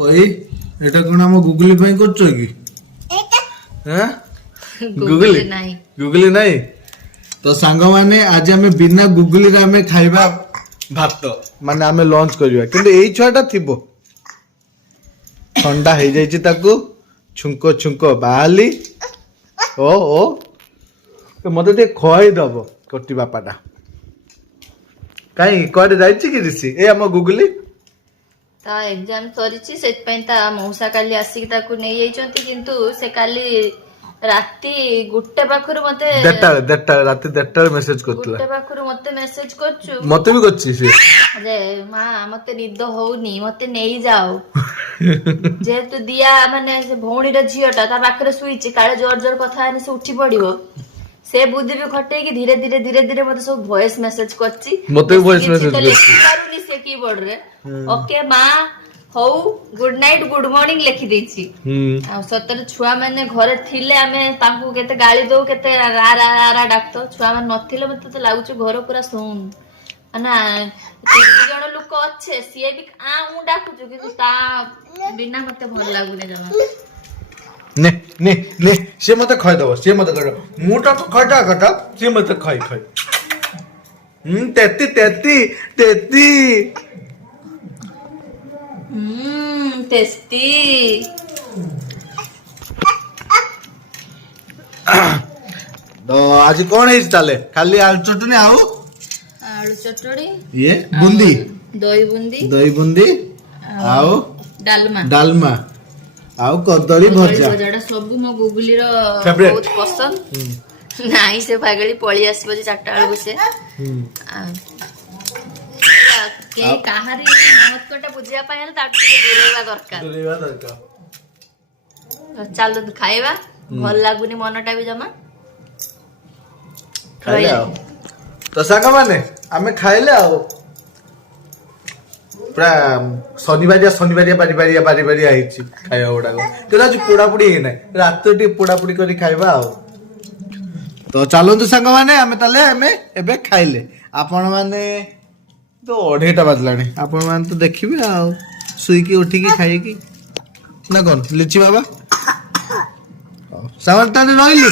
কই এটা কোন ଆମ ଗୁଗୁଲି ପାଇଁ କରୁଛ କି হ্যাঁ ଗୁଗୁଲି ନାହିଁ ଗୁଗୁଲି ନାହିଁ ତ ସାଙ୍ଗମାନେ ଆଜି ଆମେ ବିନା ଗୁଗୁଲିରେ ଆମେ ଖାଇବା ଭାତ ମାନେ ଆମେ ଲଞ୍ଚ କରିବା କିନ୍ତୁ ଏଇ ଛୁଆଟା ଥିବ ଥଣ୍ଡା ହେଇଯାଇଛି ତାକୁ ଛୁଙ୍କ ଛୁଙ୍କ ବାହାଲି ଓ ଓ ମତେ ଟିକେ ଖୁଆଇ ଦବ କୋଟି ବାପାଟା କାଇଁ କୁଆଡେ ଯାଇଛି କି ରିସି ଏ ଆମ ଗୁଗୁଲି ତା ଏକ୍ଜାମ ସରିଛି ସେଥିପାଇଁ ତା ମଉସା କାଲି ଆସିକି ତାକୁ ନେଇଯାଇଛନ୍ତି କିନ୍ତୁ ସେ କାଲି ରାତି 1 ପାଖରୁ ମତେ ରାତି 1 ମେସେଜ କରୁଥିଲା 1 ପାଖରୁ ମତେ ମେସେଜ କରୁଛୁ ମତେ ବି କରୁଛି ସେ ଯେ ମା ମତେ ନିଦ ହଉନି ମତେ ନେଇଯାଅ ଯେହେତୁ ଦିଆ ମାନେ ସେ ଭଉଣୀର ଝିଅଟା ତା ପାଖରେ ଶୋଇଛି କାଳେ ଜୋର ଜୋର କଥା ହେଲେ ସେ ଉଠି ପଡିବ ସେ ବୁଦ୍ଧି ବି ଖଟେଇକି ଧୀରେ ଧୀରେ ମତେ ସବୁ ଭଏସ ମେସେଜ କରିଛି ମତେ ବି ଭଏସ ମେସେଜ ଲେଖି ପାରୁନି ସେ କିବୋର୍ଡ ରେ ଓକେ ମା ହଉ ଗୁଡ ନାଇଟ୍ ଗୁଡ ମର୍ଣ୍ଣିଂ ଲେଖି ଦେଇଛି ଆଉ ସତରେ ଛୁଆ ମାନେ ଘରେ ଥିଲେ ଆମେ ତାଙ୍କୁ କେତେ ଗାଳି ଦଉ କେତେ ରା ଡାକ୍ତର ଛୁଆ ମାନେ ନଥିଲେ ମତେ ତ ଲାଗୁଛି ଘର ପୁରା ଶୂନ ମାନେ 3 ଜଣ ଲୋକ ଅଛେ ସିଏ ବି ମୁଁ ଡାକୁଛୁ କିନ୍ତୁ ତା ବିନା ମତେ ଭଲ ଲାଗୁନି ଜମା ନେ ନେ ନେ ସେ ମତେ ଖଇଦବ ସେ ମତେ ଖଇଦବ ମୁଁ ତାକୁ ଖଇଟା କଥା ସେ ମତେ ଖଇ ତେତି ତେତି ତେତି टेस्टी तो आज कौन है चाले खाली आलू चटनी आलू चटनी ये बूंदी दही बूंदी आओ डालमा आओ कदली भजा सब मो गुगली रो Favorite? बहुत पसंद नाही से भागली पळी आसीबो जे 4टा बेलू से के काहारी नमस्कारटा बुझिया पायल ताटू के दुरेवा दरकार चलो खाइबा भल लागुनी मनटा भी जमा खाइले आओ तो सागा माने आमे खाइले आओ पूरा शनिवारिया बारी आइछि खाइबा उडा तो आज पोड़ा पुड़ी हे नै रात टी पोड़ा पुड़ी करी खाइबा आओ तो चलंतु सागा माने आमे ताले आमे एबे खाइले आपण माने तो 2:30 बाजलानी आपण मान तो देखिबे आ सुई की उठी की खाई की ना कोन लिची बाबा सावन ताने रहिली